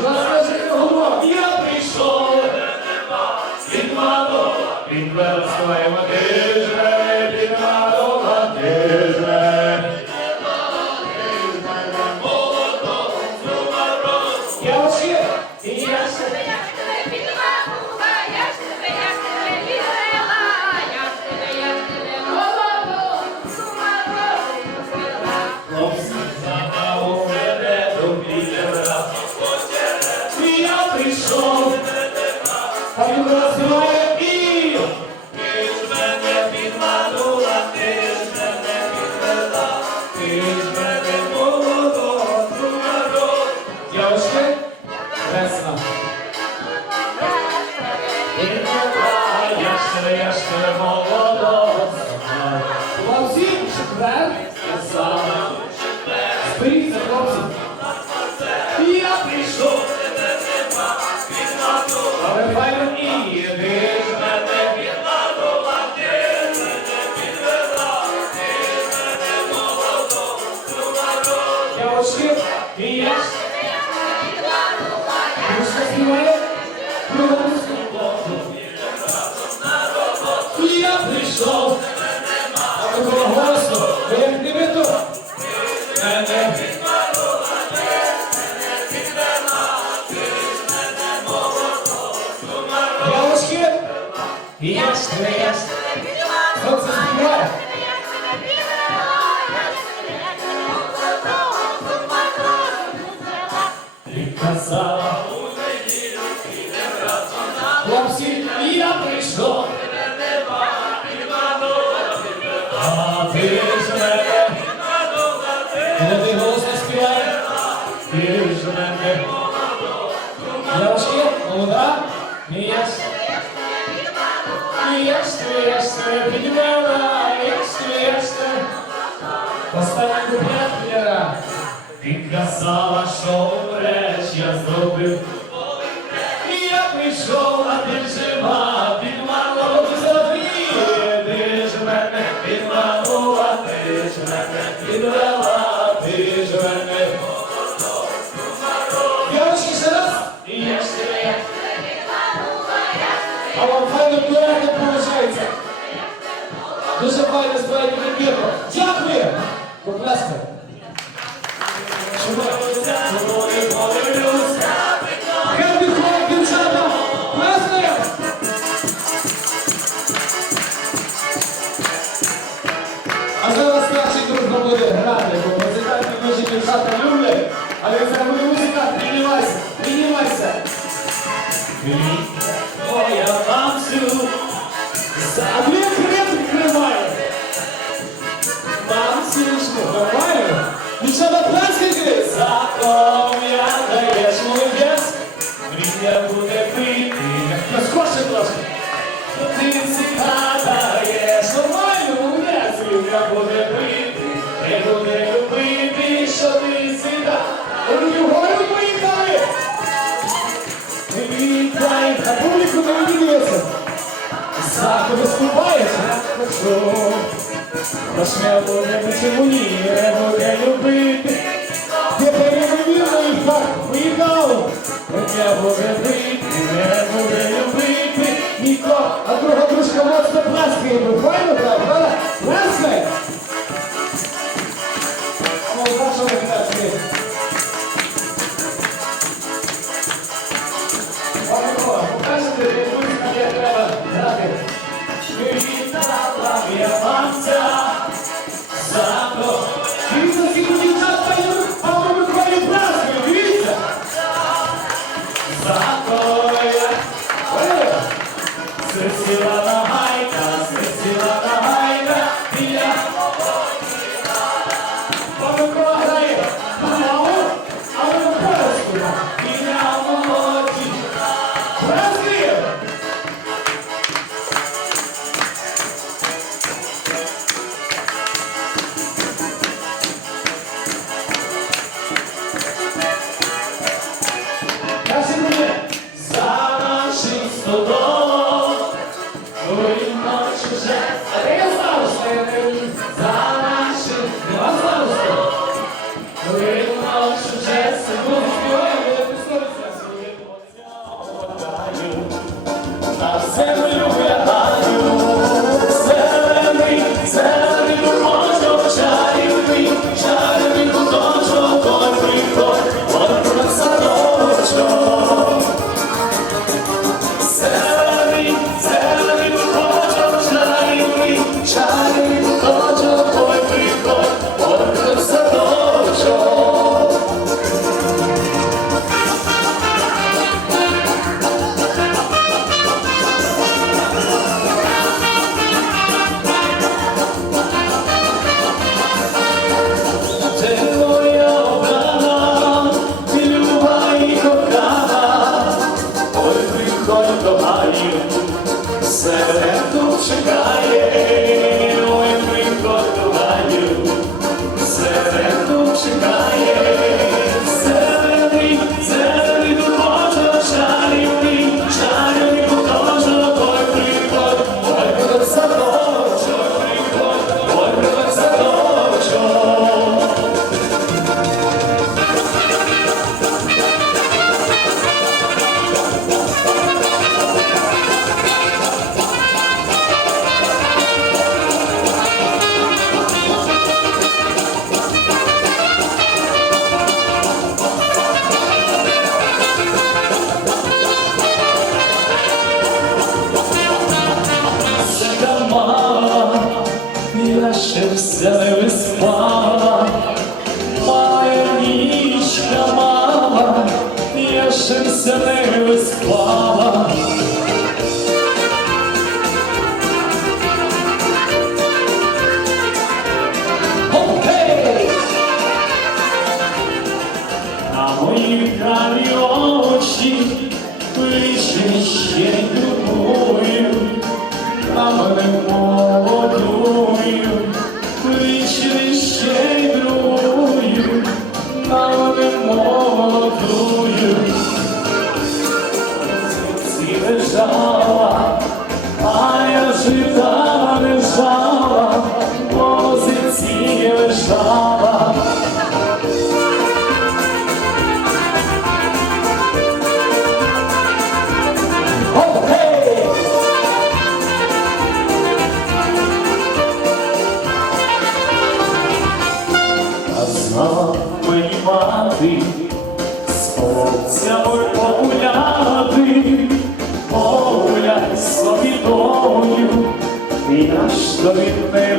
Вона скаже голова, я прийшов, та він розриває бій. Ти ж мене підманула, ти ж мене підвела, ти ж мене молодого народ. Дівчатки, весна. Ти не я ще, молодо, ще. Вам всім четвер, я сам. Молодий голосно співає. Дорожки, молода. Yes. Yes, yes, піднімала. Yes, yes. Поставлю до Ти казала, що умреш, я зробив. Дякую! Будь ласка. буде пити, не буде любити, що ти сіда. Руки вгору поїхали! Вітай, на публіку не відділися. Завтра виступаєш, я хочу. Не буде нічому ні, не буде любити. Ти перемовірно і факт поїхав. Не буде пити, не буде любити. Ніко, а друга дружка моцно пласкає, правильно, правильно? залишився не виспала, моя нічка мала, я шився не я